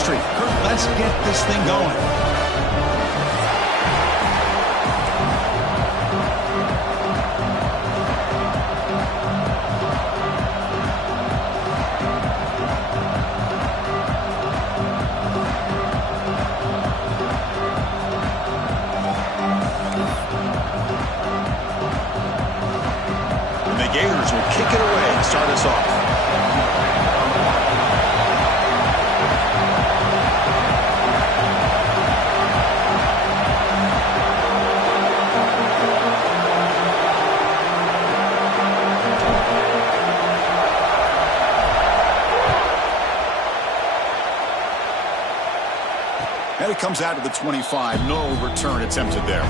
chemistry. Kurt, let's get this thing going. Gators will kick it away and start us off. And it comes out to the 25. No return attempted there.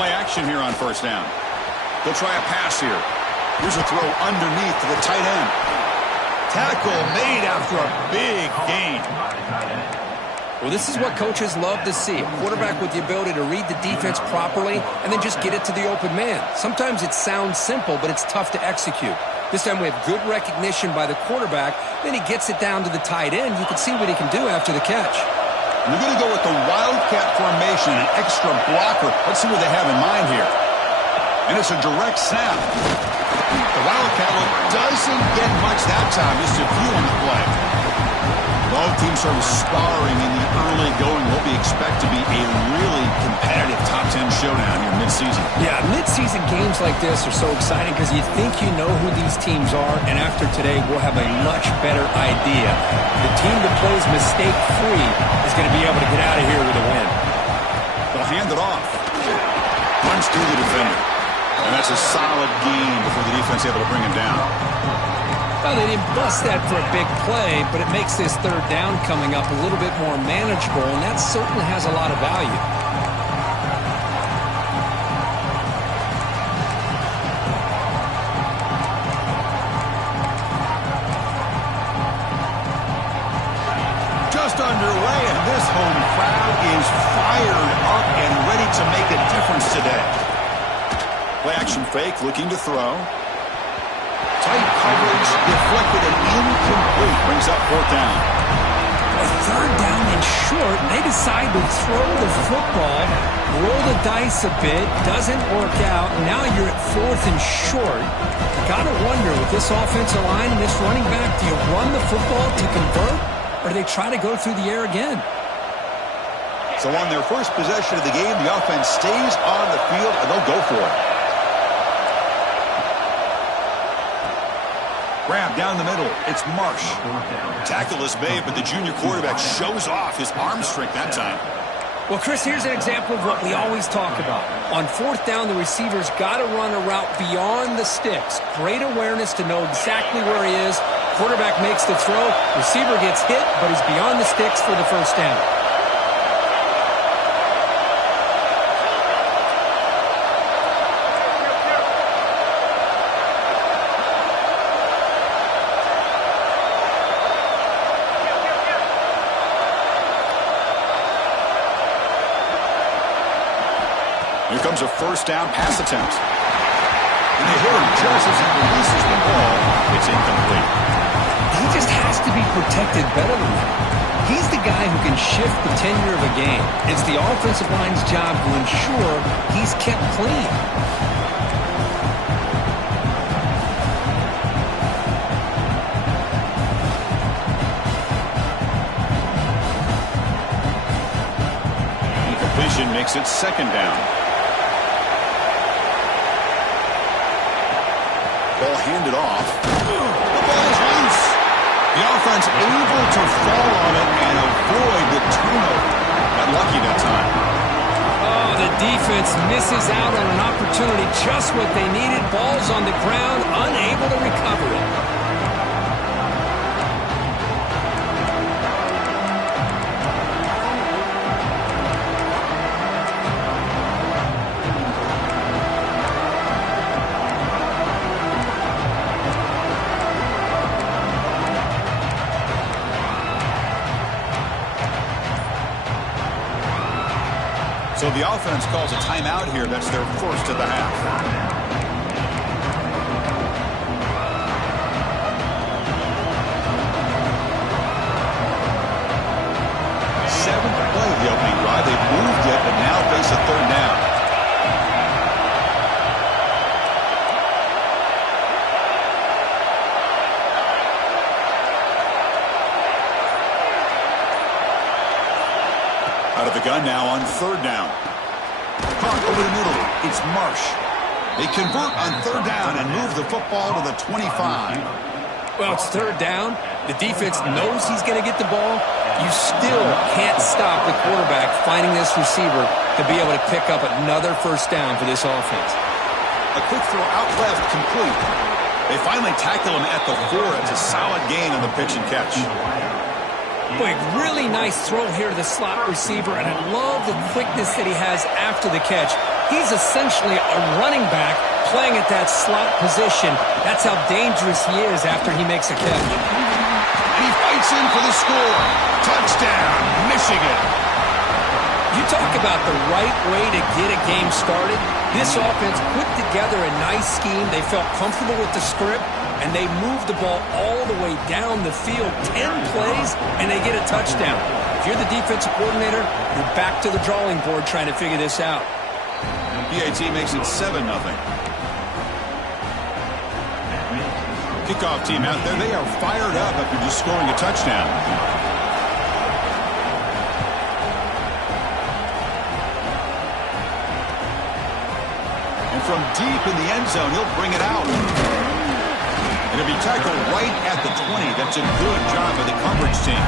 Play action here on first down. They'll try a pass here. Here's a throw underneath to the tight end. Tackle made after a big gain. Well, this is what coaches love to see. A quarterback with the ability to read the defense properly and then just get it to the open man. Sometimes it sounds simple, but it's tough to execute. This time we have good recognition by the quarterback. Then he gets it down to the tight end. You can see what he can do after the catch. We're going to go with the Wildcat formation, an extra blocker. Let's see what they have in mind here. And it's a direct snap. The Wildcat look doesn't get much that time, just a few on the play. Both teams sort of sparring in the early going. What we expect to be a really competitive top 10 showdown here mid-season. Yeah, mid-season games like this are so exciting because you think you know who these teams are, and after today we'll have a much better idea. The team that plays mistake-free is going to be able to get out of here with a win. They'll hand it off. Runs through the defender. And that's a solid gain before the defense able to bring him down. Well, they didn't bust that for a big play, but it makes this third down coming up a little bit more manageable, and that certainly has a lot of value. Just underway, and this home crowd is fired up and ready to make a difference today. Play action fake, looking to throw. Tight coverage, deflected and incomplete. Brings up fourth down. A third down and short. They decide to throw the football, roll the dice a bit, doesn't work out. Now you're at fourth and short. Gotta wonder, with this offensive line and this running back, do you run the football to convert, or do they try to go through the air again? So on their first possession of the game, the offense stays on the field, and they'll go for it. Grab down the middle. It's Marsh. Tackle is made, but the junior quarterback shows off his arm strength that time. Well, Chris, here's an example of what we always talk about. On fourth down, the receiver's got to run a route beyond the sticks. Great awareness to know exactly where he is. Quarterback makes the throw. Receiver gets hit, but he's beyond the sticks for the first down. Here comes a first down pass attempt. And they hit him just as he releases the ball. It's incomplete. He just has to be protected better than that. He's the guy who can shift the tenure of a game. It's the offensive line's job to ensure he's kept clean. Incompletion makes it second down. Ball handed off. The ball is loose. The offense able to fall on it and avoid the turnover. Got lucky that time. Oh, the defense misses out on an opportunity. Just what they needed. Ball's on the ground, unable to recover it. So the offense calls a timeout here. That's their first of the half. Seventh play of the opening drive. They've moved it, but now face a third down. Out of the gun now on third down. Caught over the middle. It's Marsh. They convert on third down and move the football to the 25. Well, it's third down. The defense knows he's going to get the ball. You still can't stop the quarterback finding this receiver to be able to pick up another first down for this offense. A quick throw out left, complete. They finally tackle him at the 4. It's a solid gain on the pitch and catch. Boy, really nice throw here to the slot receiver, and I love the quickness that he has after the catch. He's essentially a running back playing at that slot position. That's how dangerous he is after he makes a catch. And he fights in for the score. Touchdown, Michigan. You talk about the right way to get a game started. This offense put together a nice scheme. They felt comfortable with the script, and they moved the ball all the way down the field, 10 plays, and they get a touchdown. If you're the defensive coordinator, you're back to the drawing board trying to figure this out. PAT makes it 7-0. Kickoff team out there. They are fired up after just scoring a touchdown. And from deep in the end zone, he'll bring it out. And it'll be tackled right at the 20. That's a good job by the coverage team.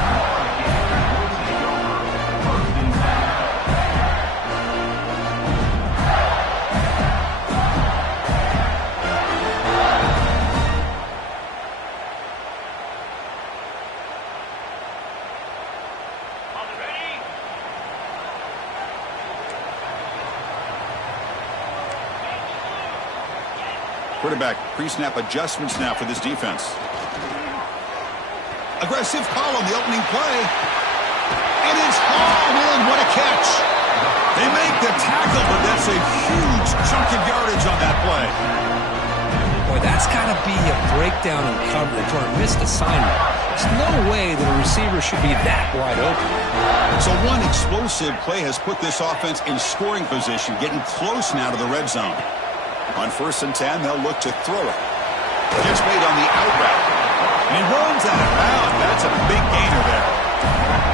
Quarterback pre-snap adjustments now for this defense. Aggressive call on the opening play. It is hauled in. What a catch. They make the tackle, but that's a huge chunk of yardage on that play. Boy, that's got to be a breakdown in coverage or a missed assignment. There's no way that a receiver should be that wide open. So one explosive play has put this offense in scoring position, getting close now to the red zone. On 1st and 10, they'll look to throw it. Catch made on the out route. And he runs out of bounds. That's a big gainer there.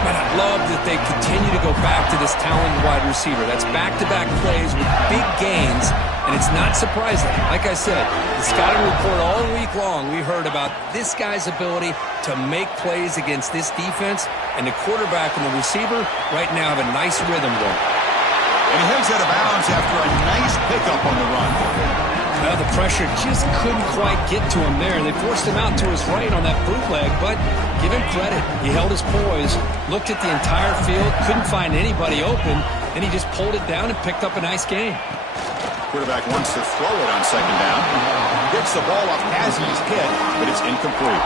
But I love that they continue to go back to this talented wide receiver. That's back-to-back plays with big gains, and it's not surprising. Like I said, the scouting report all week long, we heard about this guy's ability to make plays against this defense, and the quarterback and the receiver right now have a nice rhythm going. And he heads out of bounds after a nice pickup on the run. Well, the pressure just couldn't quite get to him there. They forced him out to his right on that bootleg, but give him credit. He held his poise, looked at the entire field, couldn't find anybody open, and he just pulled it down and picked up a nice gain. Quarterback wants to throw it on 2nd down. Gets the ball off as he's hit, but it's incomplete.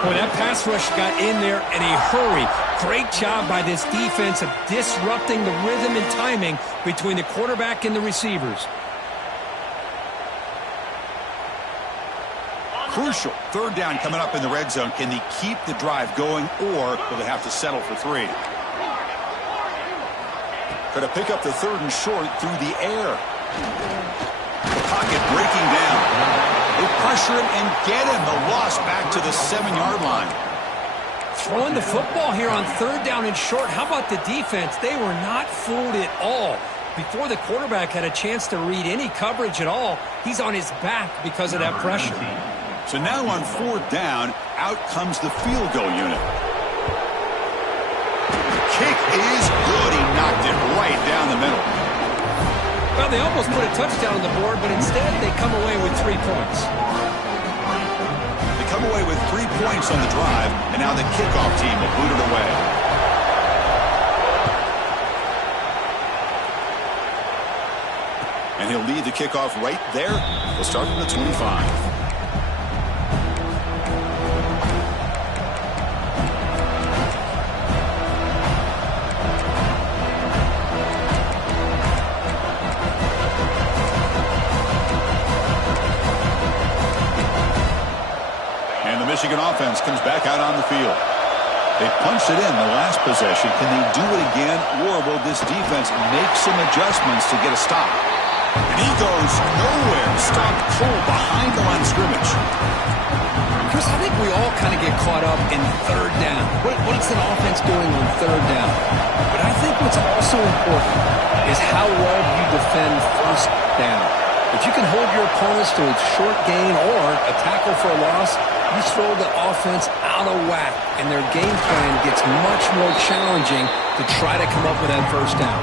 Boy, that pass rush got in there in a hurry. Great job by this defense of disrupting the rhythm and timing between the quarterback and the receivers. Crucial. 3rd down coming up in the red zone. Can they keep the drive going, or will they have to settle for 3? Could have picked up the 3rd and short through the air. The pocket breaking down. They pressure him and get him. The loss back to the 7-yard line. Throwing the football here on 3rd down and short. How about the defense? They were not fooled at all. Before the quarterback had a chance to read any coverage at all, he's on his back because of that pressure. So now on 4th down, out comes the field goal unit. The kick is good. He knocked it right down the middle. Well, they almost put a touchdown on the board, but instead they come away with 3 points. They come away with 3 points on the drive, and now the kickoff team will boot it away. And he'll lead the kickoff right there. We'll start from the 25. Michigan offense comes back out on the field. They punched it in the last possession. Can they do it again, or will this defense make some adjustments to get a stop? And he goes nowhere. Stopped cold behind the line of scrimmage. Chris, I think we all kind of get caught up in third down. What's an offense doing on third down? But I think what's also important is how well you defend first down. If you can hold your opponents to a short gain or a tackle for a loss, you throw the offense out of whack, and their game plan gets much more challenging to try to come up with that first down.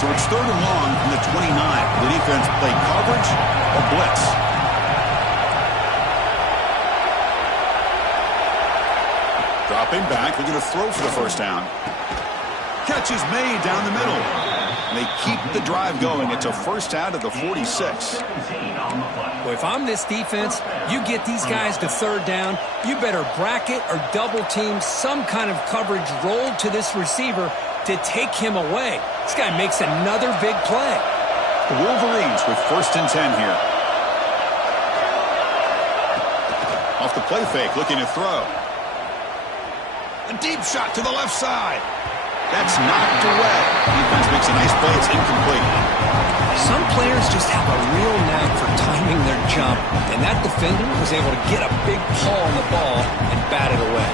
So it's 3rd and long from the 29. The defense play coverage or blitz. Dropping back. They're going to throw for the first down. Catch is made down the middle. And they keep the drive going. It's a first down at the 46. Well, if I'm this defense, you get these guys to third down, you better bracket or double team some kind of coverage rolled to this receiver to take him away. This guy makes another big play. The Wolverines with 1st and 10 here. Off the play fake, looking to throw. A deep shot to the left side. That's knocked away. Defense makes a nice play. It's incomplete. Some players just have a real knack for timing their jump, and that defender was able to get a big paw on the ball and bat it away.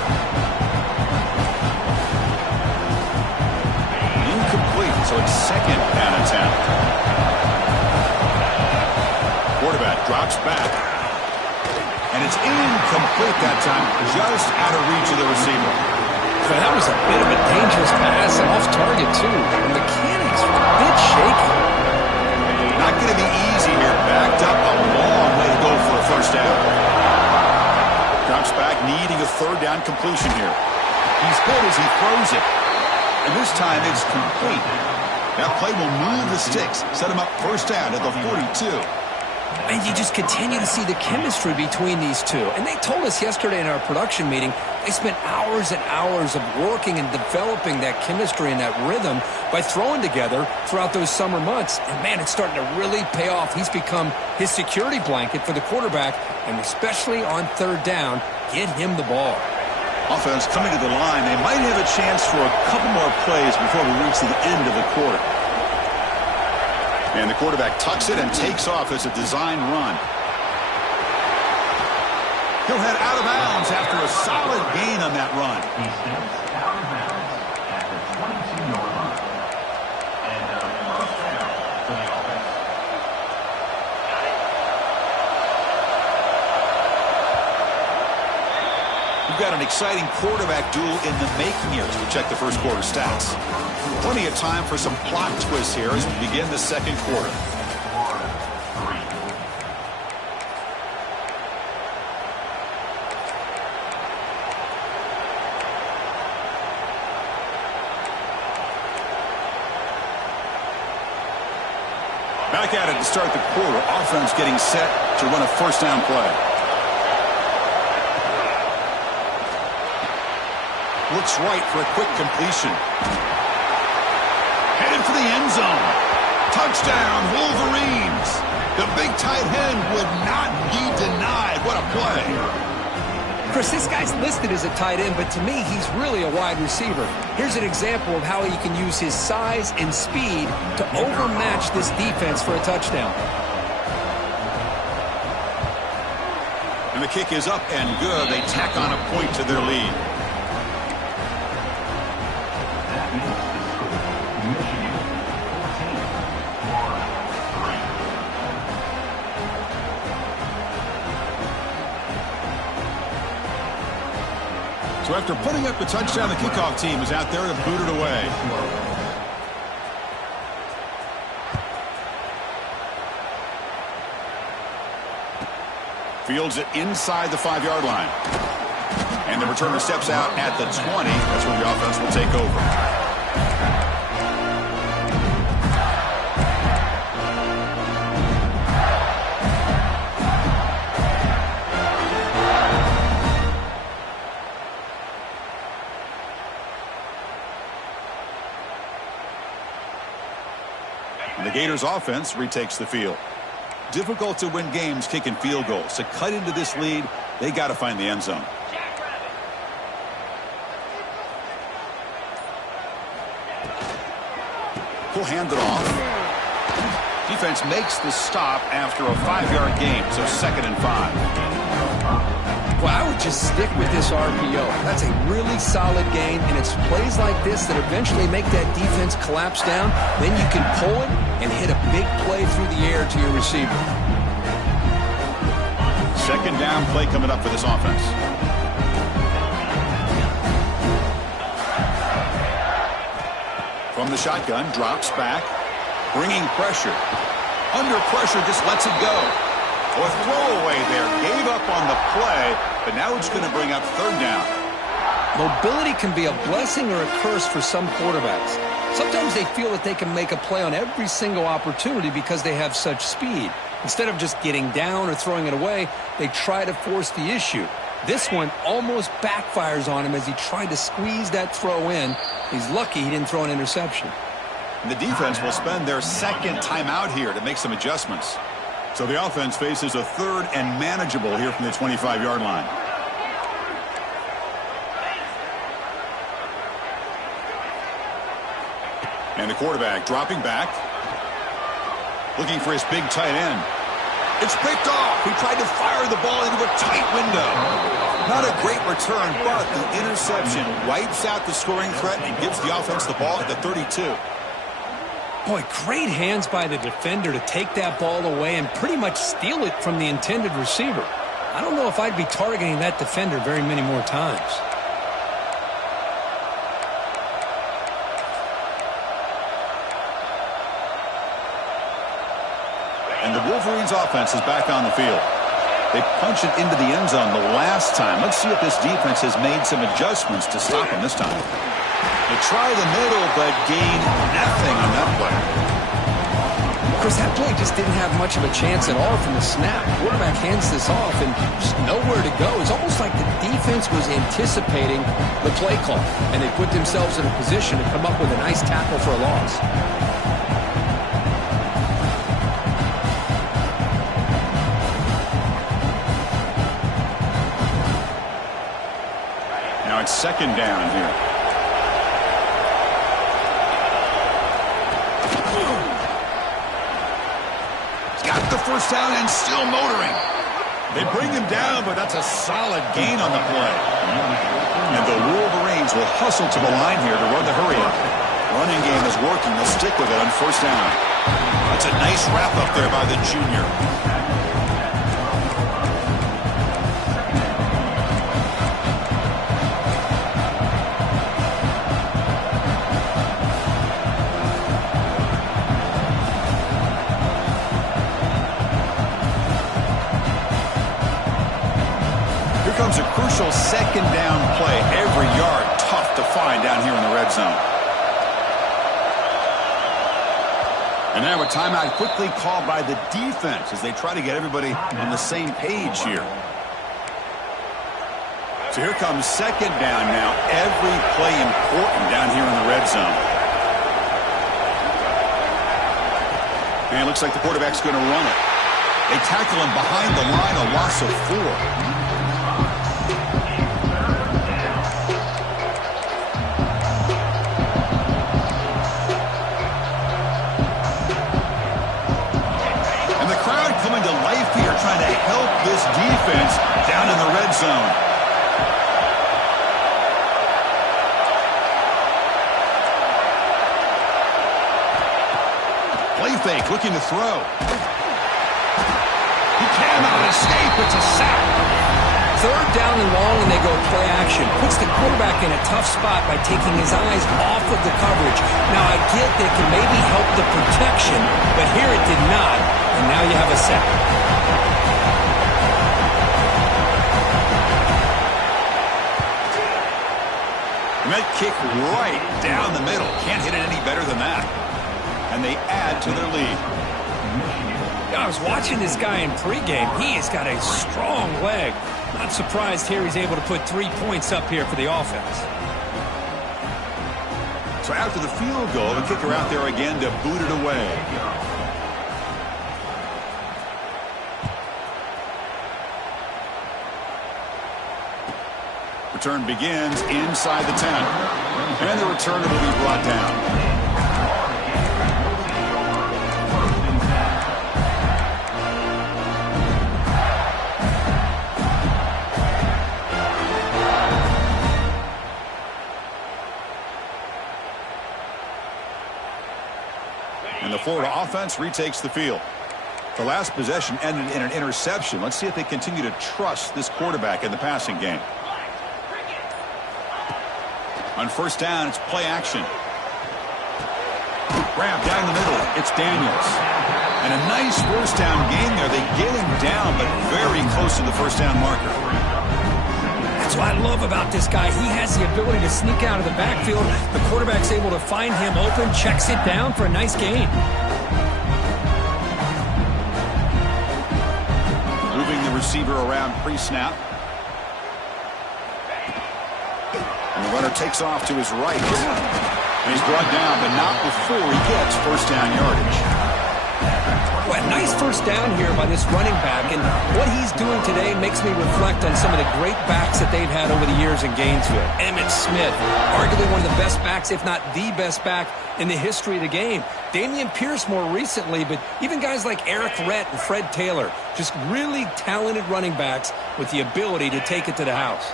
Incomplete, so it's 2nd down attempt. Quarterback drops back. And it's incomplete that time, just out of reach of the receiver. But that was a bit of a dangerous pass and off target, too. The mechanics were a bit shaky. Not going to be easy here. Backed up a long way to go for a first down. Drops back, needing a 3rd down completion here. He's hit as he throws it. And this time it's complete. That play will move the sticks, set him up first down at the 42. And you just continue to see the chemistry between these two. And they told us yesterday in our production meeting, they spent hours and hours of working and developing that chemistry and that rhythm by throwing together throughout those summer months. And, man, it's starting to really pay off. He's become his security blanket for the quarterback, and especially on third down, get him the ball. Offense coming to the line. They might have a chance for a couple more plays before we reach the end of the quarter. And the quarterback tucks it and takes off as a design run. He'll head out of bounds after a solid gain on that run. He steps out of bounds at the 22-yard line. And first down for the offense. We've got an exciting quarterback duel in the making here as we check the first quarter stats. Plenty of time for some plot twists here as we begin the second quarter. Back at it to start the quarter. Offense getting set to run a first down play. Looks right for a quick completion. Headed for the end zone. Touchdown, Wolverines. The big tight end would not be denied. What a play. Chris, this guy's listed as a tight end, but to me, he's really a wide receiver. Here's an example of how he can use his size and speed to overmatch this defense for a touchdown. And the kick is up and good. They tack on a point to their lead. So after putting up the touchdown, the kickoff team is out there to boot it away. Fields it inside the 5-yard line. And the returner steps out at the 20. That's where the offense will take over. Gators offense retakes the field. Difficult to win games kicking field goals. To cut into this lead, they got to find the end zone. He'll hand it off. Defense makes the stop after a 5-yard gain, so 2nd and 5. Well, I would just stick with this RPO. That's a really solid gain, and it's plays like this that eventually make that defense collapse down. Then you can pull it and hit a big play through the air to your receiver. 2nd down play coming up for this offense. From the shotgun, drops back, bringing pressure. Under pressure, just lets it go. A throwaway there, gave up on the play, but now it's going to bring up 3rd down. Mobility can be a blessing or a curse for some quarterbacks. Sometimes they feel that they can make a play on every single opportunity because they have such speed. Instead of just getting down or throwing it away, they try to force the issue. This one almost backfires on him as he tried to squeeze that throw in. He's lucky he didn't throw an interception. And the defense will spend their 2nd timeout here to make some adjustments. So the offense faces a 3rd and manageable here from the 25-yard line. And the quarterback dropping back. Looking for his big tight end. It's picked off. He tried to fire the ball into a tight window. Not a great return, but the interception wipes out the scoring threat and gives the offense the ball at the 32. Boy, great hands by the defender to take that ball away and pretty much steal it from the intended receiver. I don't know if I'd be targeting that defender very many more times. And the Wolverines offense is back on the field. They punched it into the end zone the last time. Let's see if this defense has made some adjustments to stop them this time. They try the middle, but gain nothing on that play. Chris, that play just didn't have much of a chance at all from the snap. Quarterback hands this off and just nowhere to go. It's almost like the defense was anticipating the play call, and they put themselves in a position to come up with a nice tackle for a loss. Now it's 2nd down here. He's got the 1st down and still motoring. They bring him down, but that's a solid gain on the play. And the Wolverines will hustle to the line here to run the hurry up. Running game is working. They'll stick with it on 1st down. That's a nice wrap up there by the junior. Comes a crucial 2nd down play. Every yard tough to find down here in the red zone. And now a timeout quickly called by the defense as they try to get everybody on the same page here. So here comes 2nd down now. Every play important down here in the red zone. And it looks like the quarterback's going to run it. They tackle him behind the line, a loss of 4. Coming to life here, trying to help this defense down in the red zone. Play fake, looking to throw. He cannot escape. It's a sack. 3rd down and long, and they go play action. Puts the quarterback in a tough spot by taking his eyes off of the coverage. Now, I get they can maybe help the protection, but here it did not. And now you have a sack. And that kick right down the middle. Can't hit it any better than that. And they add to their lead. I was watching this guy in pregame. He has got a strong leg. Not surprised here he's able to put 3 points up here for the offense. So after the field goal, the kicker out there again to boot it away. Return begins inside the 10. And the return will be brought down. And the Florida offense retakes the field. The last possession ended in an interception. Let's see if they continue to trust this quarterback in the passing game. On first down, it's play action. Grab down the middle. It's Daniels. And a nice first down gain there. They get him down, but very close to the first down marker. That's what I love about this guy. He has the ability to sneak out of the backfield. The quarterback's able to find him open, checks it down for a nice gain. Moving the receiver around pre-snap. And the runner takes off to his right. And he's brought down, but not before he gets first down yardage. Boy, nice first down here by this running back, and what he's doing today makes me reflect on some of the great backs that they've had over the years in Gainesville. Emmitt Smith, arguably one of the best backs, if not the best back in the history of the game. Damian Pierce more recently, but even guys like Eric Rhett and Fred Taylor, just really talented running backs with the ability to take it to the house.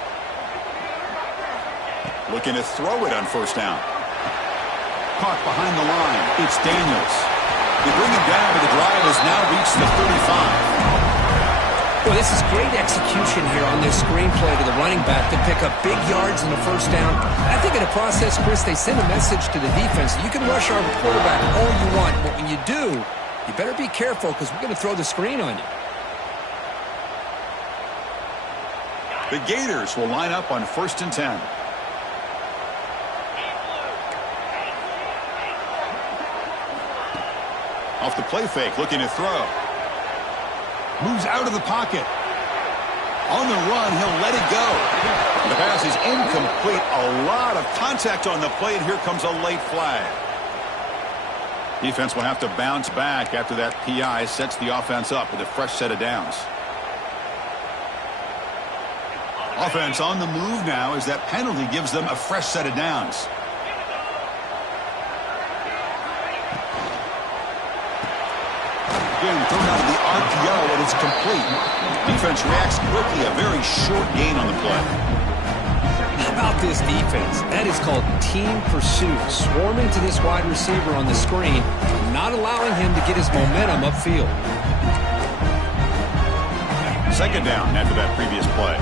Looking to throw it on first down. Caught behind the line. It's Daniels. They bring him down, but the drive has now reached the 35. Well, this is great execution here on this screenplay to the running back to pick up big yards in the first down. I think in the process, Chris, they send a message to the defense. You can rush our quarterback all you want, but when you do, you better be careful because we're going to throw the screen on you. The Gators will line up on 1st and 10. Off the play fake, looking to throw. Moves out of the pocket. On the run, he'll let it go. The pass is incomplete. A lot of contact on the play, and here comes a late flag. Defense will have to bounce back after that PI sets the offense up with a fresh set of downs. Offense on the move now as that penalty gives them a fresh set of downs. Again, thrown out of the RPO, and it's complete. Defense reacts quickly. A very short gain on the play. How about this defense? That is called team pursuit. Swarming to this wide receiver on the screen, not allowing him to get his momentum upfield. Second down after that previous play.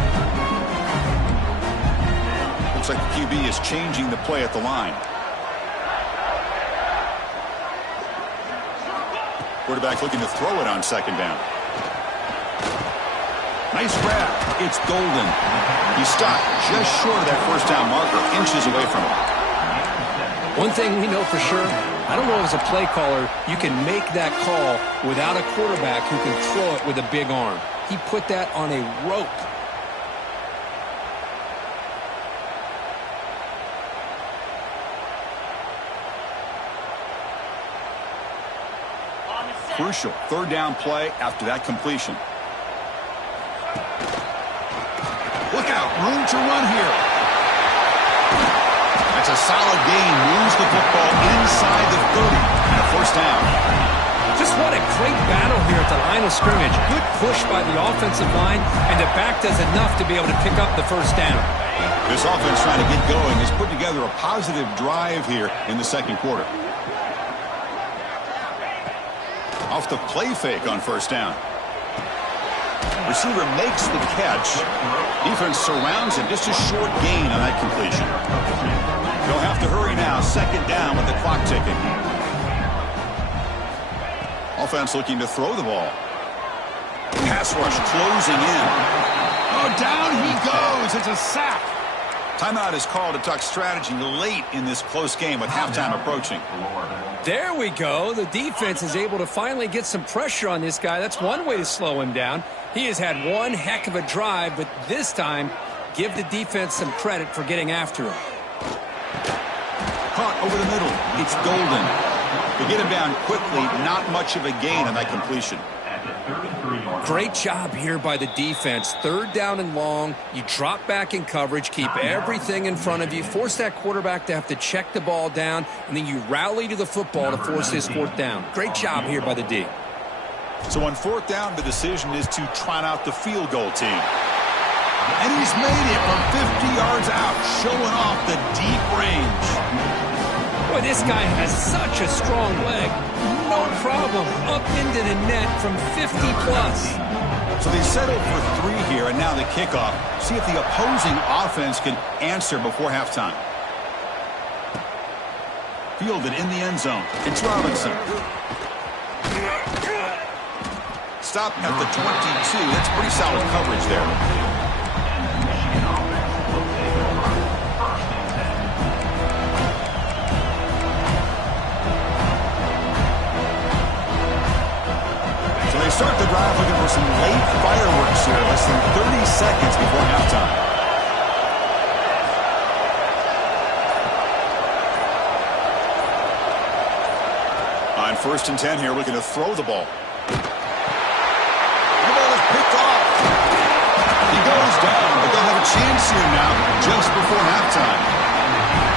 Looks like the QB is changing the play at the line. Quarterback looking to throw it on second down. Nice grab. It's Golden. He's stopped just short of that first down marker, inches away from it. One thing we know for sure, I don't know as a play caller, you can make that call without a quarterback who can throw it with a big arm. He put that on a rope. Crucial third down play after that completion. Look out, room to run here. That's a solid gain, moves the football inside the 30 and a first down. Just what a great battle here at the line of scrimmage. Good push by the offensive line, and the back does enough to be able to pick up the first down. This offense trying to get going has put together a positive drive here in the second quarter. Off the play fake on first down. Receiver makes the catch. Defense surrounds him. Just a short gain on that completion. They'll have to hurry now. Second down with the clock ticking. Offense looking to throw the ball. Pass rush closing in. Oh, down he goes. It's a sack. Timeout is called to talk strategy late in this close game with halftime approaching. There we go. The defense is able to finally get some pressure on this guy. That's one way to slow him down. He has had one heck of a drive, but this time, give the defense some credit for getting after him. Caught over the middle. It's Golden. To get him down quickly, not much of a gain on that completion. At the 30. 23-yard. Great job here by the defense. Third down and long. You drop back in coverage, keep everything in front of you, force that quarterback to have to check the ball down, and then you rally to the football to force this fourth down. Great job here by the D. So on fourth down, the decision is to trot out the field goal team. And he's made it from 50 yards out, showing off the deep range. Boy, this guy has such a strong leg. No problem. Up into the net from 50 plus. So they settled for 3 here, and now the kickoff. See if the opposing offense can answer before halftime. Fielded in the end zone. It's Robinson. Stop at the 22. That's pretty solid coverage there. They start the drive looking for some late fireworks here, less than 30 seconds before halftime. On 1st and 10 here, looking to throw the ball. The ball is picked off. He goes down, but they'll have a chance here now just before halftime.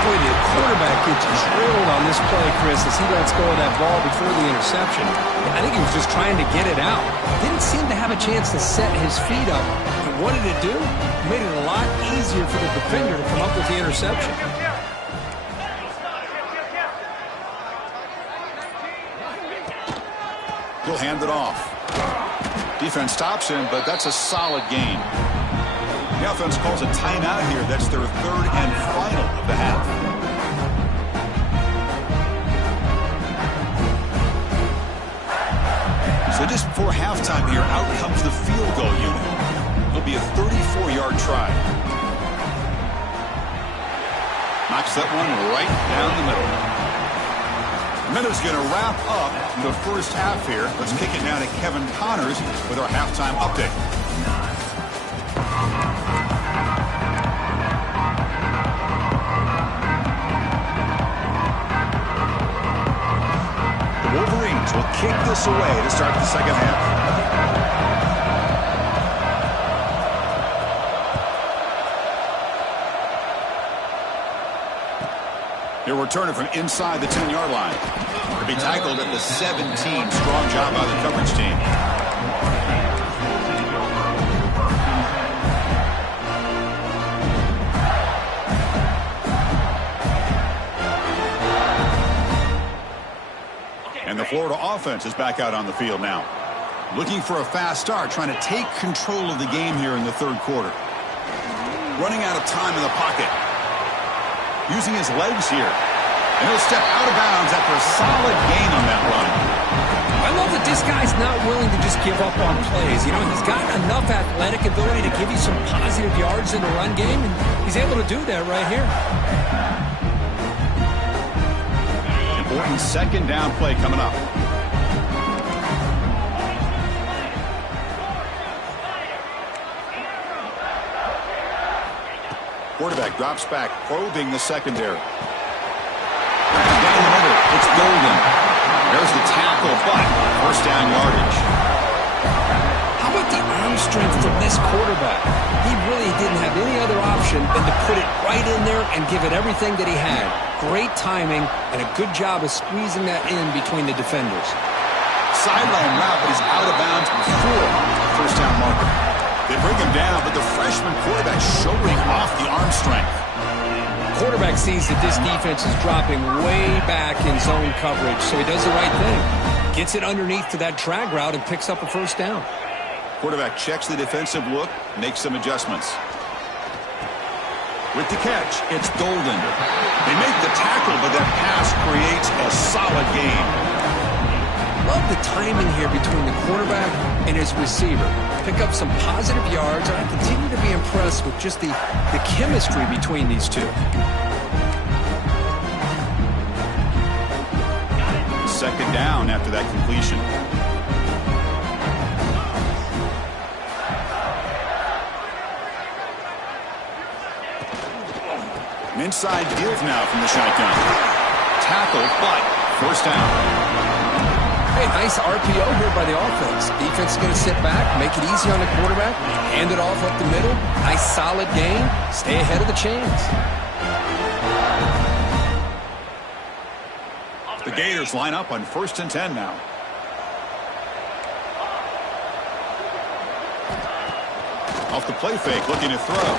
Boy, the quarterback gets drilled on this play, Chris, as he lets go of that ball before the interception. I think he was just trying to get it out. Didn't seem to have a chance to set his feet up. And what did it do? It made it a lot easier for the defender to come up with the interception. He'll hand it off. Defense stops him, but that's a solid gain. The offense calls a timeout here. That's their 3rd and final of the half. So just before halftime here, out comes the field goal unit. It'll be a 34-yard try. Knocks that one right down the middle. Minute's going to wrap up the first half here. Let's kick it now to Kevin Connors with our halftime update. The Wolverines will kick this away to start the second half. He'll return it from inside the 10-yard line. To be tackled at the 17. Strong job by the coverage team. And the Florida offense is back out on the field now. Looking for a fast start, trying to take control of the game here in the 3rd quarter. Running out of time in the pocket. Using his legs here. And he'll step out of bounds after a solid gain on that run. I love that this guy's not willing to just give up on plays. You know, he's got enough athletic ability to give you some positive yards in the run game, and he's able to do that right here. Important 2nd down play coming up. Quarterback drops back, probing the secondary. Down the middle, it's Golden. There's the tackle, but 1st down yardage. How about the arm strength from this quarterback? He really didn't have any other option than to put it right in there and give it everything that he had. Great timing and a good job of squeezing that in between the defenders. Sideline route, but he's out of bounds before the 1st down marker. They bring him down, but the freshman quarterback showing off the arm strength. Quarterback sees that this defense is dropping way back in zone coverage, so he does the right thing. Gets it underneath to that drag route and picks up a 1st down. Quarterback checks the defensive look, makes some adjustments. With the catch, it's Golden. They make the tackle, but that pass creates a solid gain. Love the timing here between the quarterback and his receiver. Pick up some positive yards, and I continue to be impressed with just the chemistry between these two. 2nd down after that completion. An inside give now from the shotgun. Tackle, but 1st down. Hey, nice RPO here by the offense. Defense is going to sit back, make it easy on the quarterback, hand it off up the middle. Nice solid game. Stay ahead of the chains. The Gators line up on 1st and 10 now. Off the play fake, looking to throw.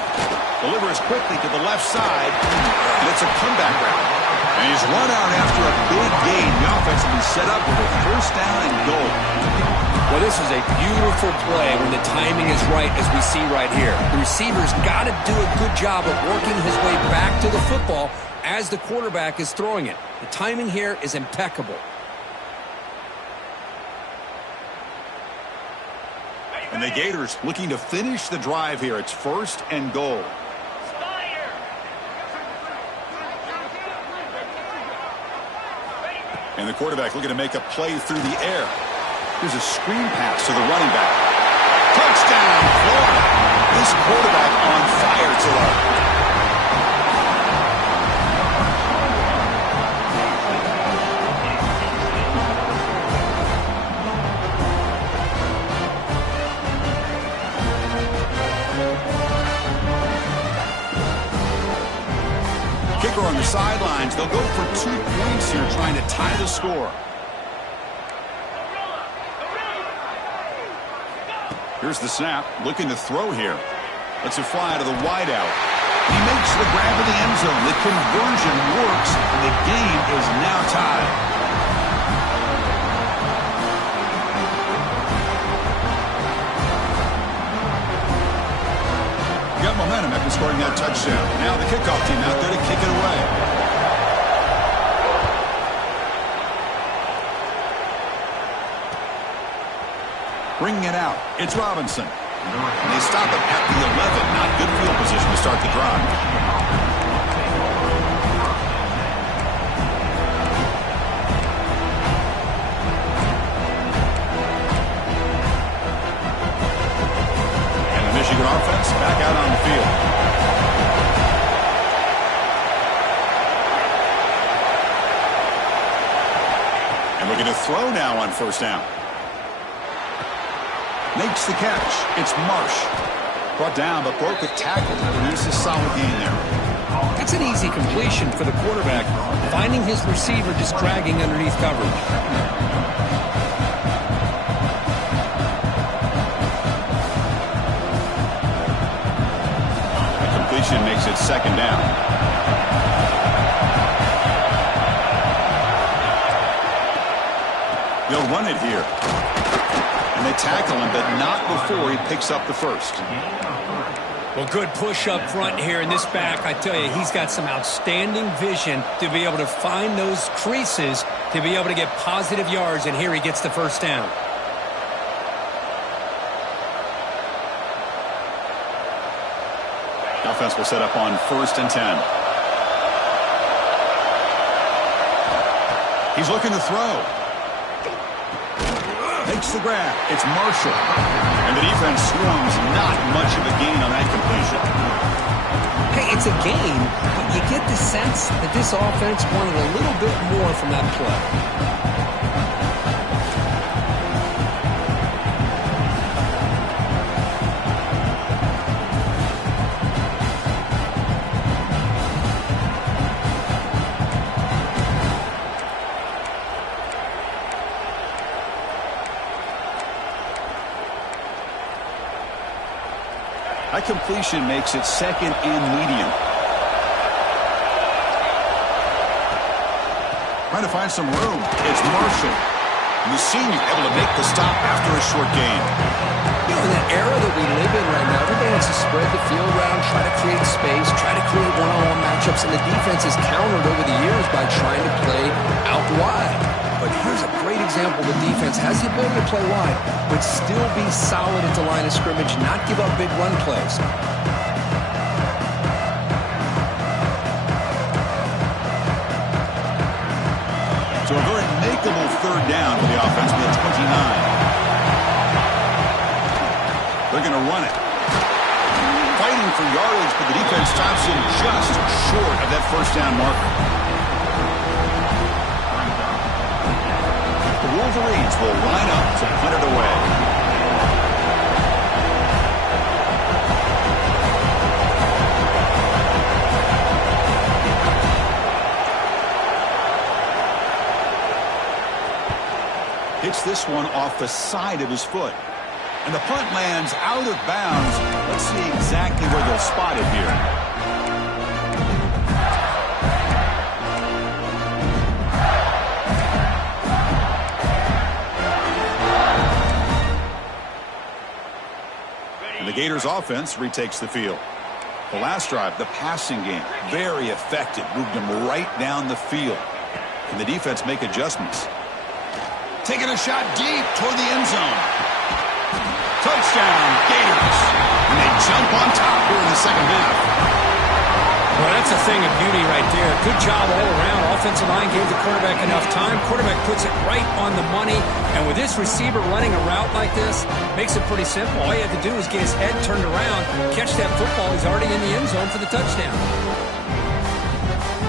Delivers quickly to the left side, and it's a comeback route. And he's run out after a big gain. The offense will be set up with a 1st down and goal. Well, this is a beautiful play when the timing is right, as we see right here. The receiver's got to do a good job of working his way back to the football as the quarterback is throwing it. The timing here is impeccable. And the Gators looking to finish the drive here. It's 1st and goal. And the quarterback looking to make a play through the air. Here's a screen pass to the running back. Touchdown, Florida. This quarterback on fire today. Kicker on the sidelines. They'll go for 2 points here, trying to tie the score. Here's the snap, looking to throw here. Lets it fly to the wideout. He makes the grab to the end zone. The conversion works, and the game is now tied. Got momentum after scoring that touchdown. Now the kickoff team out there to kick it away. Bringing it out, it's Robinson. And they stop it at the 11. Not good field position to start the drive. Michigan offense back out on the field. And looking to throw now on 1st down. Makes the catch. It's Marsh. Brought down but broke a tackle to produce a solid gain there. That's an easy completion for the quarterback, finding his receiver just dragging underneath coverage. Makes it 2nd down. They'll run it here. And they tackle him, but not before he picks up the 1st. Well, good push up front here in this back. I tell you, he's got some outstanding vision to be able to find those creases, to be able to get positive yards, and here he gets the 1st down. Offense will set up on 1st and 10. He's looking to throw. Makes the grab. It's Marshall. And the defense swarms. Not much of a gain on that completion. Hey, it's a gain, but you get the sense that this offense wanted a little bit more from that play. That completion makes it 2nd and medium. Trying to find some room. It's Marshall. And the senior able to make the stop after a short gain. You know, in that era that we live in right now, everybody wants to spread the field around, try to create space, try to create one-on-one matchups, and the defense has countered over the years by trying to play out wide. But here's a great example. The defense has the ability to play wide, but still be solid at the line of scrimmage, not give up big run plays. So a very makeable 3rd down for the offense at 29. They're going to run it. Fighting for yardage, but the defense stops him just short of that 1st down marker. The Wolverines will line up to punt it away. Hits this one off the side of his foot. And the punt lands out of bounds. Let's see exactly where they'll spot it here. And the Gators offense retakes the field. The last drive, the passing game, very effective. Moved them right down the field. Can the defense make adjustments? Taking a shot deep toward the end zone. Touchdown, Gators. And they jump on top here in the second half. Well, that's a thing of beauty right there. Good job all around. Offensive line gave the quarterback enough time. Quarterback puts it right on the money. And with this receiver running a route like this, makes it pretty simple. All you have to do is get his head turned around, catch that football. He's already in the end zone for the touchdown.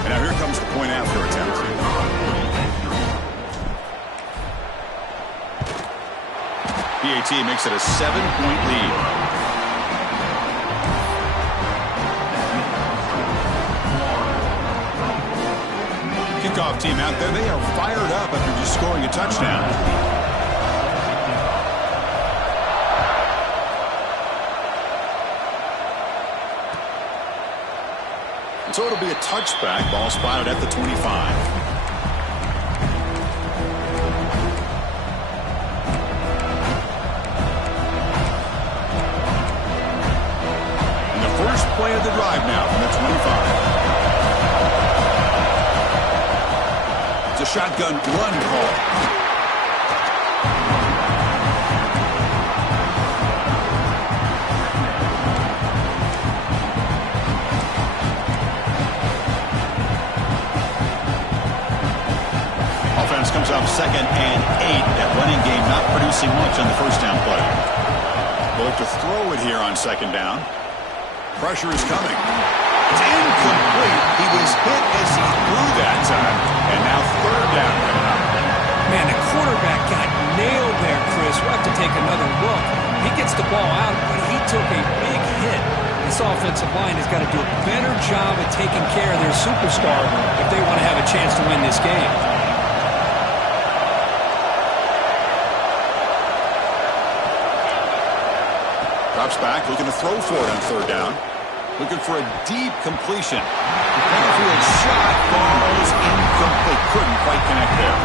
And now here comes the point after attempt. PAT makes it a 7-point lead. Kickoff team out there, they are fired up after just scoring a touchdown. So it'll be a touchback. Ball spotted at the 25. First play of the drive now from the 25. It's a shotgun run call. Offense comes up 2nd and 8. That running game not producing much on the first down play. They'll have to throw it here on 2nd down. Pressure is coming. It's incomplete. He was hit as he threw that time. And now 3rd down coming up. Man, the quarterback got nailed there, Chris. We'll have to take another look. He gets the ball out, but he took a big hit. This offensive line has got to do a better job of taking care of their superstar if they want to have a chance to win this game. Drops back, looking to throw for it on 3rd down. Looking for a deep completion. Battlefield shot falls incomplete. Couldn't quite connect there.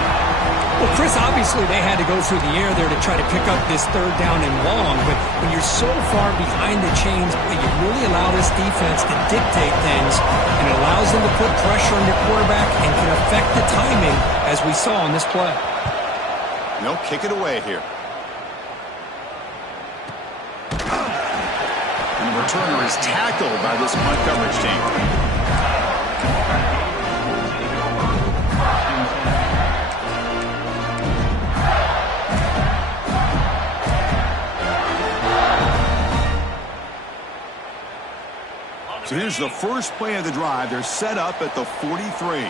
Well, Chris, obviously they had to go through the air there to try to pick up this 3rd down and long, but when you're so far behind the chains, you really allow this defense to dictate things, and it allows them to put pressure on your quarterback and can affect the timing, as we saw on this play. They'll kick it away here. And the returner is tackled by this punt coverage team. So here's the first play of the drive. They're set up at the 43.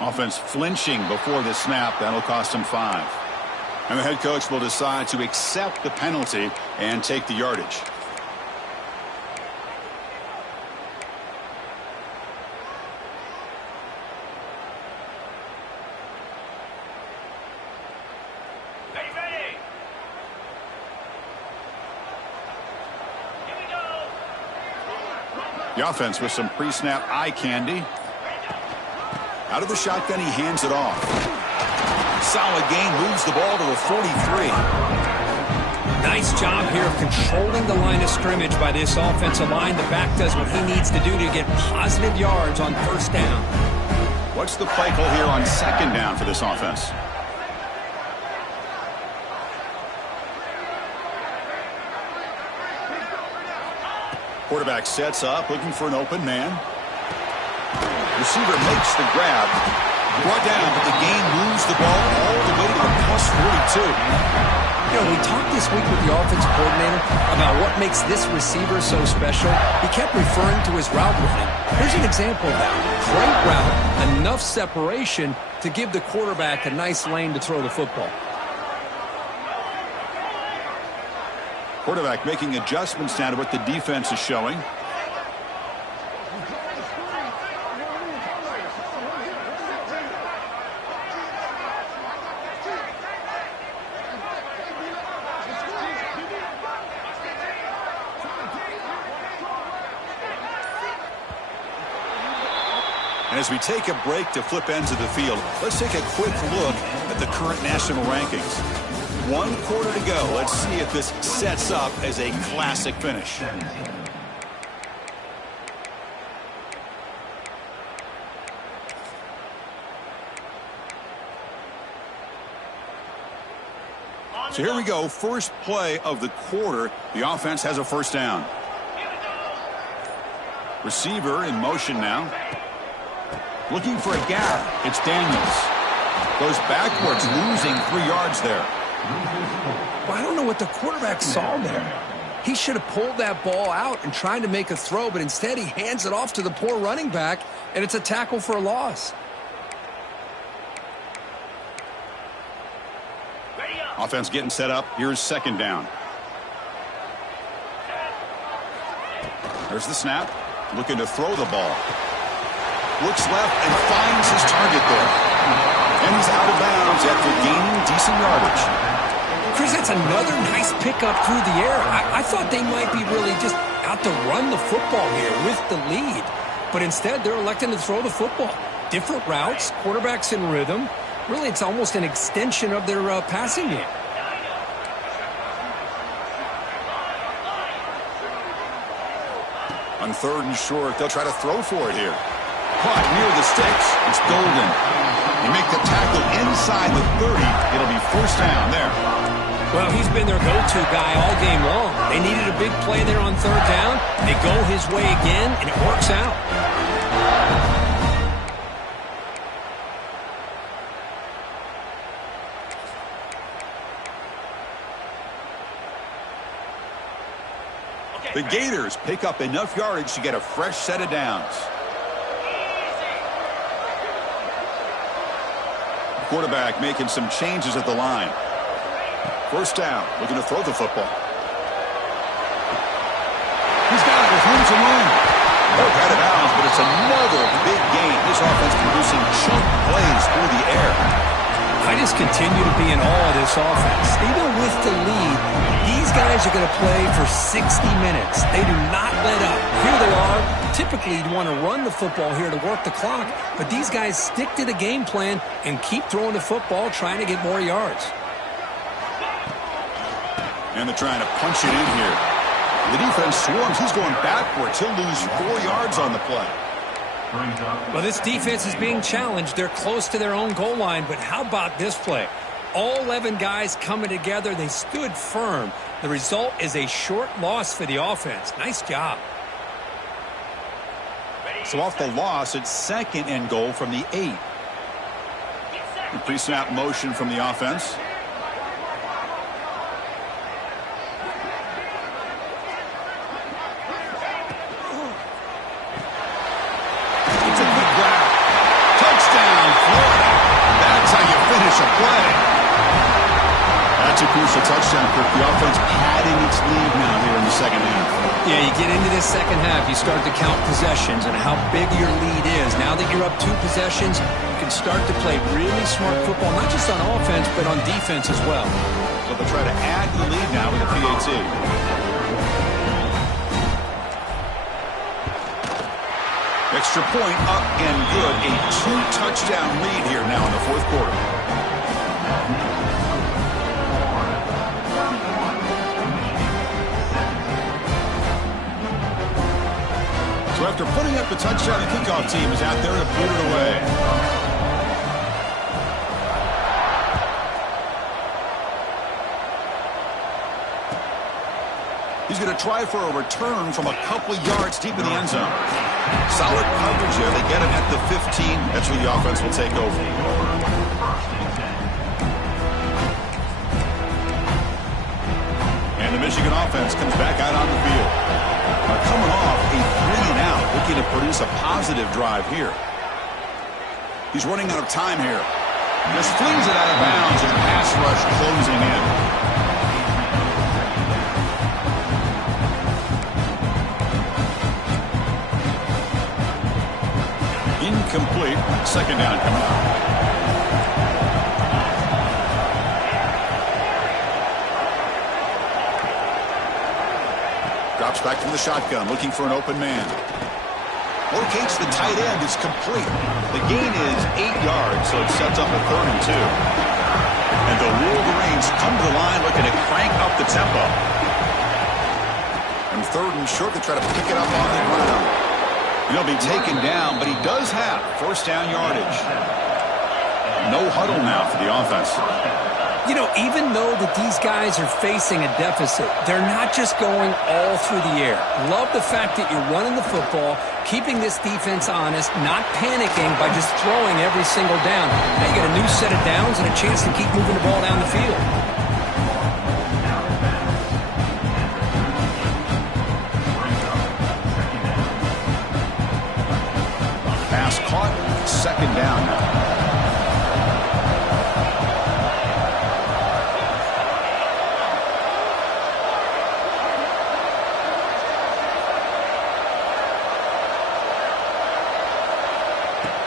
Offense flinching before the snap. That'll cost him 5. And the head coach will decide to accept the penalty and take the yardage. The offense with some pre-snap eye candy. Out of the shotgun, he hands it off. Solid gain, moves the ball to the 43. Nice job here of controlling the line of scrimmage by this offensive line. The back does what he needs to do to get positive yards on 1st down. What's the play call here on 2nd down for this offense? Quarterback sets up, looking for an open man. Receiver makes the grab. Brought down, but the gain moves the ball all the way to the +42. You know, we talked this week with the offensive coordinator about what makes this receiver so special. He kept referring to his route running. Here's an example of that. Great route, enough separation to give the quarterback a nice lane to throw the football. Quarterback making adjustments now to what the defense is showing. And as we take a break to flip ends of the field, let's take a quick look at the current national rankings. 1 quarter to go. Let's see if this sets up as a classic finish. So here we go. First play of the quarter. The offense has a first down. Receiver in motion now. Looking for a gap. It's Daniels. Goes backwards, losing 3 yards there. Well, I don't know what the quarterback saw there. He should have pulled that ball out and tried to make a throw, but instead he hands it off to the poor running back, and it's a tackle for a loss. Offense getting set up. Here's second down. There's the snap. Looking to throw the ball. Looks left and finds his target there. And he's out of bounds after gaining decent yardage. Chris, that's another nice pickup through the air. I thought they might be really just out to run the football here with the lead. But instead, they're electing to throw the football. Different routes, quarterbacks in rhythm. Really, it's almost an extension of their passing game. On 3rd and short, they'll try to throw for it here. Caught near the sticks. It's Golden. They make the tackle inside the 30. It'll be first down there. Well, he's been their go-to guy all game long. They needed a big play there on 3rd down. They go his way again, and it works out. The Gators pick up enough yardage to get a fresh set of downs. Quarterback making some changes at the line. First down, looking to throw the football. He's got it with room to run. They're out of bounds, but it's another big gain. This offense producing chunk plays through the air. I just continue to be in awe of this offense. Even with the lead, these guys are going to play for 60 minutes. They do not let up. Here they are. Typically, you'd want to run the football here to work the clock, but these guys stick to the game plan and keep throwing the football, trying to get more yards. And they're trying to punch it in here. The defense swarms. He's going backwards. He'll lose 4 yards on the play. Well, this defense is being challenged. They're close to their own goal line, but how about this play? All 11 guys coming together. They stood firm. The result is a short loss for the offense. Nice job. So off the loss, it's 2nd and goal from the 8. The pre-snap motion from the offense. It's a good grab. Touchdown, Florida. That's how you finish a play. That's a crucial touchdown, Kirk. The offense padding its lead now here in the second half. Yeah, you get into this second half, you start to count possessions and how big your lead is. Now that you're up 2 possessions, you can start to play really smart football, not just on offense, but on defense as well. So they'll try to add the lead now with a PAT. Extra point up and good. A 2-touchdown lead here now in the 4th quarter. So after putting up the touchdown, the kickoff team is out there to put it away. He's going to try for a return from a couple yards deep in the end zone. Solid coverage there. They get him at the 15. That's where the offense will take over. And the Michigan offense comes back out on the field. Coming off a 3-and-out, looking to produce a positive drive here. He's running out of time here. Just flings it out of bounds and pass rush closing in. Incomplete. Second down coming up. Drops back from the shotgun, looking for an open man. Locates the tight end. It's complete. The gain is 8 yards, so it sets up a 3rd and 2. And the Wolverines come to the line looking to crank up the tempo. And 3rd and short, they try to pick it up on the ground. He'll be taken down, but he does have first down yardage. No huddle now for the offense. You know, even though that these guys are facing a deficit, they're not just going all through the air. Love the fact that you're running the football, keeping this defense honest, not panicking by just throwing every single down. Now you got a new set of downs and a chance to keep moving the ball down the field. Pass caught, second down now.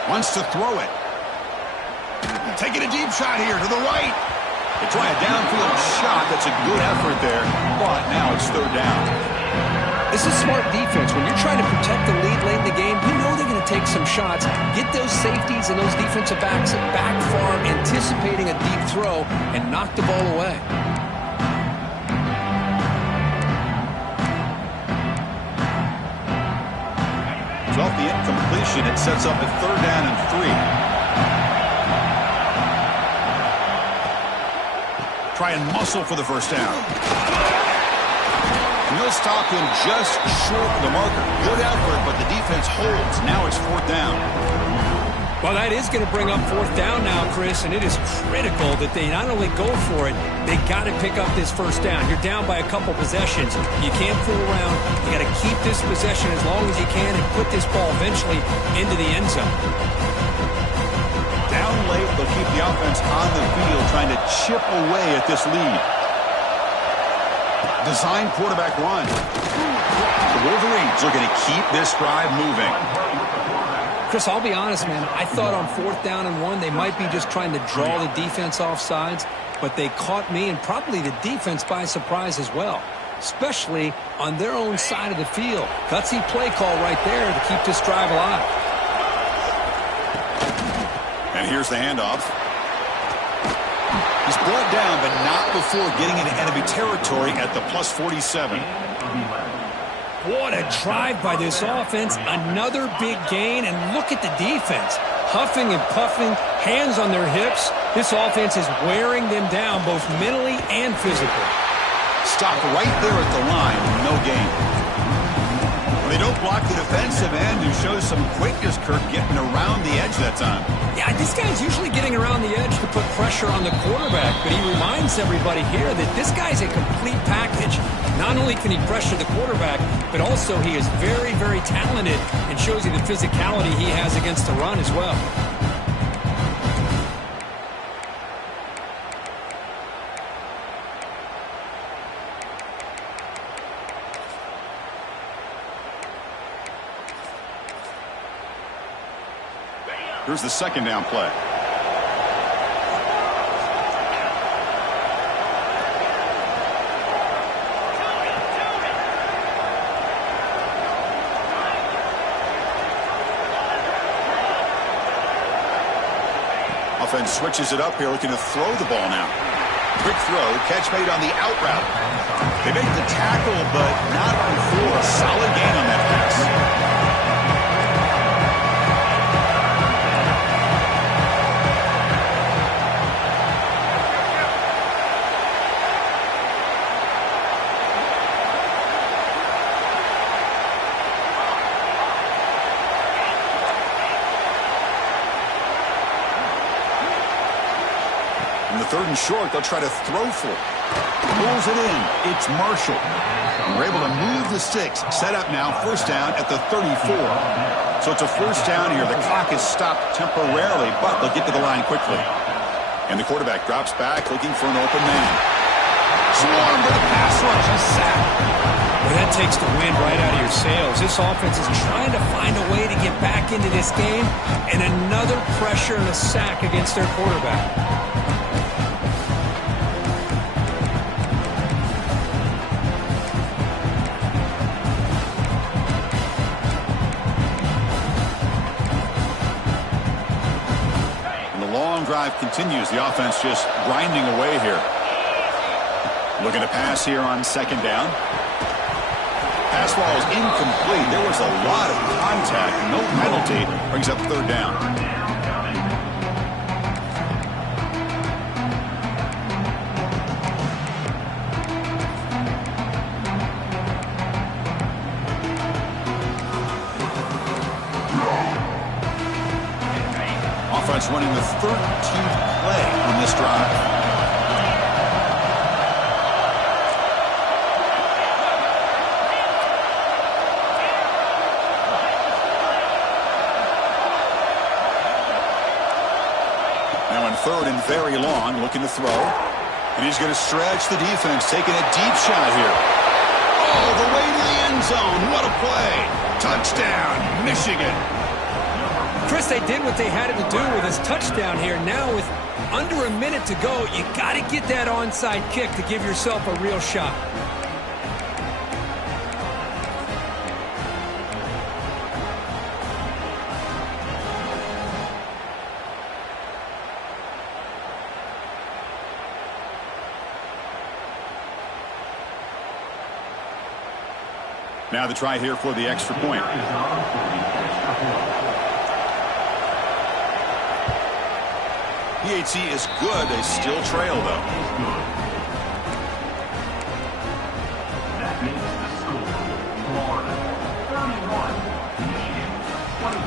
Wants to throw it. Taking a deep shot here to the right. They try a downfield shot. That's a good effort there, but now it's 3rd down. This is smart defense. When you're trying to protect the lead late in the game, you know they're going to take some shots. Get those safeties and those defensive backs back far, anticipating a deep throw, and knock the ball away. Off the incompletion, it sets up a 3rd down and 3. Try and muscle for the first down. And he'll stop him just short of the marker. Good effort, but the defense holds. Now it's 4th down. Well, that is going to bring up 4th down now, Chris, and it is critical that they not only go for it, they got to pick up this first down. You're down by a couple possessions. You can't fool around. You got to keep this possession as long as you can and put this ball eventually into the end zone. Down late, they'll keep the offense on the field trying to chip away at this lead. Design quarterback run. The Wolverines are going to keep this drive moving. Chris, I'll be honest, man. I thought on 4th down and 1, they might be just trying to draw the defense off sides, but they caught me and probably the defense by surprise as well, especially on their own side of the field. Gutsy play call right there to keep this drive alive. And here's the handoff. He's brought down, but not before getting into enemy territory at the plus 47. What a drive by this offense. Another big gain, and look at the defense. Huffing and puffing, hands on their hips. This offense is wearing them down both mentally and physically. Stop right there at the line. No gain. Well, they don't block the defensive end, who shows some quickness, Kirk, getting around the edge that time. Yeah, this guy's usually getting around the edge to put pressure on the quarterback, but he reminds everybody here that this guy's a complete package. Not only can he pressure the quarterback, but also he is very, very talented and shows you the physicality he has against the run as well. Here's the second down play. Offense switches it up here, looking to throw the ball now. Quick throw, catch made on the out route. They make the tackle, but not before a solid gain on that pass. On the 3rd and short, they'll try to throw for it. Pulls it in. It's Marshall. And we're able to move the sticks. Set up now, 1st down at the 34. So it's a 1st down here. The clock is stopped temporarily, but they'll get to the line quickly. And the quarterback drops back, looking for an open man. Swarm with a pass rush. A sack. Well, that takes the wind right out of your sails. This offense is trying to find a way to get back into this game, and another pressure and a sack against their quarterback. Drive continues. The offense just grinding away here. Looking to pass here on 2nd down. Pass ball is incomplete. There was a lot of contact. No penalty. Brings up 3rd down. Offense running the 13th play on this drive. Now in 3rd and very long, looking to throw. And he's going to stretch the defense, taking a deep shot here. All the way to the end zone. What a play. Touchdown, Michigan. Chris, they did what they had to do with his touchdown here. Now with under a minute to go, you got to get that onside kick to give yourself a real shot. Now the try here for the extra point. PAT is good. They still trail, though. That makes the score Florida 31, Michigan 24.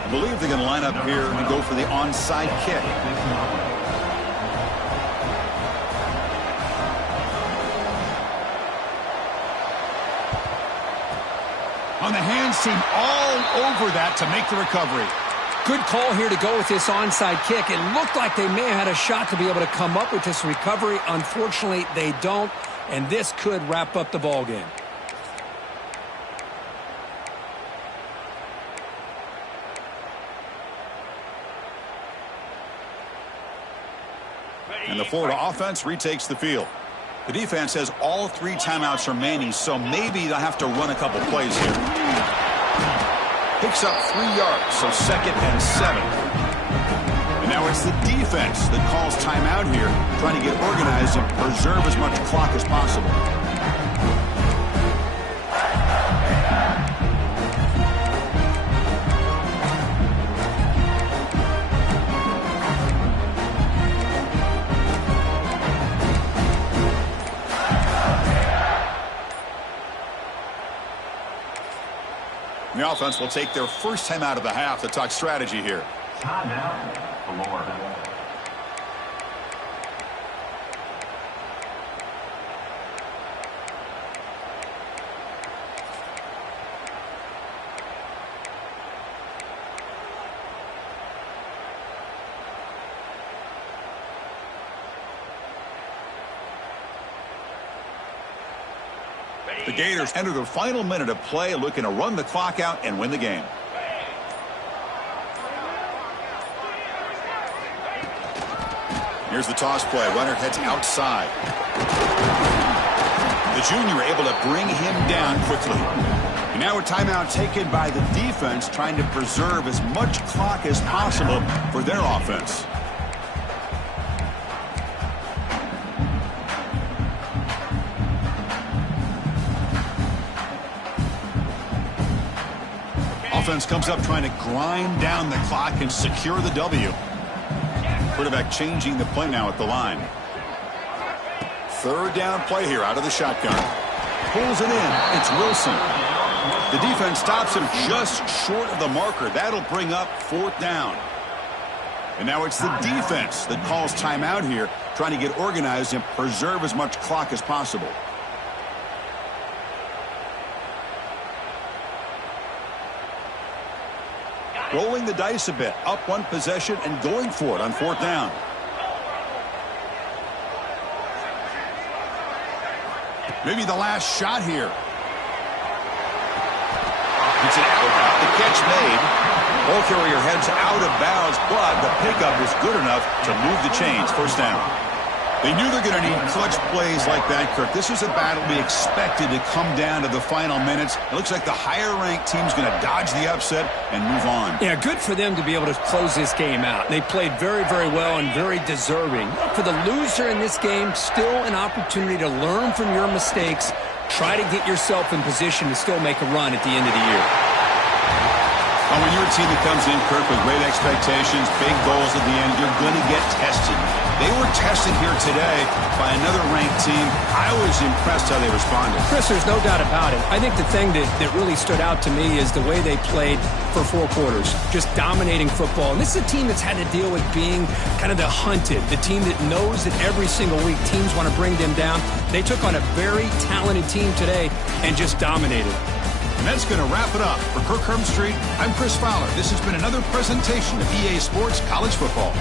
I believe they're going to line up here and go for the onside kick. On the hands team all over that to make the recovery. Good call here to go with this onside kick. It looked like they may have had a shot to be able to come up with this recovery. Unfortunately, they don't, and this could wrap up the ball game. And the Florida offense retakes the field. The defense has all 3 timeouts remaining, so maybe they'll have to run a couple plays here. Picks up 3 yards, so 2nd and 7. And now it's the defense that calls timeout here, trying to get organized and preserve as much clock as possible. The offense will take their first time out of the half to talk strategy here. Timeout, Florida. The Gators enter the final minute of play, looking to run the clock out and win the game. Here's the toss play. Runner heads outside. The junior able to bring him down quickly. And now a timeout taken by the defense, trying to preserve as much clock as possible for their offense. Offense comes up trying to grind down the clock and secure the W. Quarterback changing the play now at the line. 3rd down play here out of the shotgun. Pulls it in. It's Wilson. The defense stops him just short of the marker. That'll bring up 4th down. And now it's the defense that calls timeout here, trying to get organized and preserve as much clock as possible. Rolling the dice a bit, up one possession and going for it on 4th down. Maybe the last shot here. It's an out route. The catch made. Ball carrier heads out of bounds, but the pickup is good enough to move the chains. 1st down. They knew they're going to need clutch plays like that, Kirk. This is a battle we expected to come down to the final minutes. It looks like the higher-ranked team's going to dodge the upset and move on. Yeah, good for them to be able to close this game out. They played very, very well and very deserving. For the loser in this game, still an opportunity to learn from your mistakes. Try to get yourself in position to still make a run at the end of the year. Well, when you're a team that comes in, Kirk, with great expectations, big goals at the end, you're going to get tested. They were tested here today by another ranked team. I was impressed how they responded. Chris, there's no doubt about it. I think the thing that really stood out to me is the way they played for 4 quarters, just dominating football. And this is a team that's had to deal with being kind of the hunted, the team that knows that every single week teams want to bring them down. They took on a very talented team today and just dominated. And that's going to wrap it up. For Kirk Herbstreit, I'm Chris Fowler. This has been another presentation of EA Sports College Football.